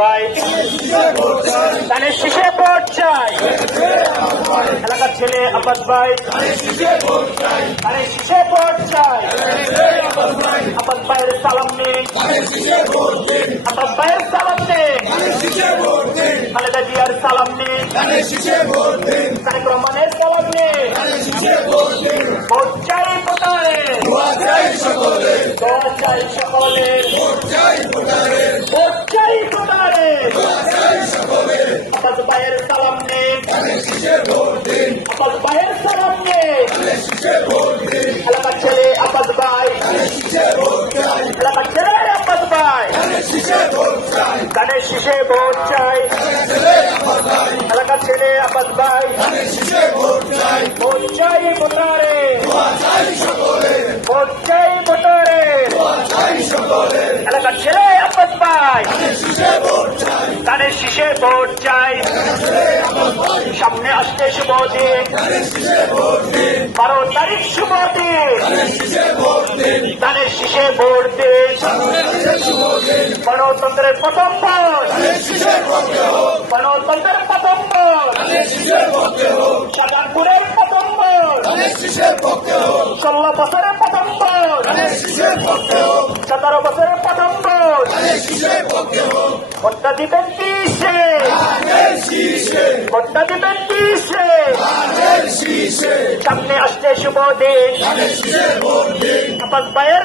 ভাই ধানের শীষে ভোট চাই, এলাকার ছেলে আব্বাস ভাই ধানের শীষে ভোট চাই, আব্বাস ভাইয়ের সালাম নিন, আব্বাস ভাইয়ের সালাম নিন, খালেদা জিয়ার সালাম নিন, তারেক রহমানের সালাম নিন, ভোট চাই ভোটারের, দোয়া চাই সকলের, ভোট চাই ভোটারের, আব্বাস ভাইয়ের সালাম নিন, আব্বাস ভাইয়ের সালাম নিন, এলাকার ছেলে আব্বাস ভাই, এলাকার ছেলে আব্বাস ভাই ধানের শীষে ভোট চাই, এলাকার ছেলে আব্বাস ভাই ভোট চাই ভোটারের, ভোট চাই ভোটারের, এলাকার ছেলে আব্বাস ভাই ধানের শীষে ভোট চাই। সামনে আসতে শুভ দিন, 12 তারিখ শুভ দিন, ধানের শীষে ভোট দিন, গণতন্ত্রের প্রথম ভোট, গণতন্ত্রের প্রথম ভোট, শাহজাহানপুরের প্রথম ভোট, 16 বছরের প্রথম ভোট, 17 বছরের প্রথম ভোট, ভোটটা দিবেন কিসে, ভোটটা দিবেন কিসে, সামনে আসতে শুভ দিন, আব্বাস ভাইয়ের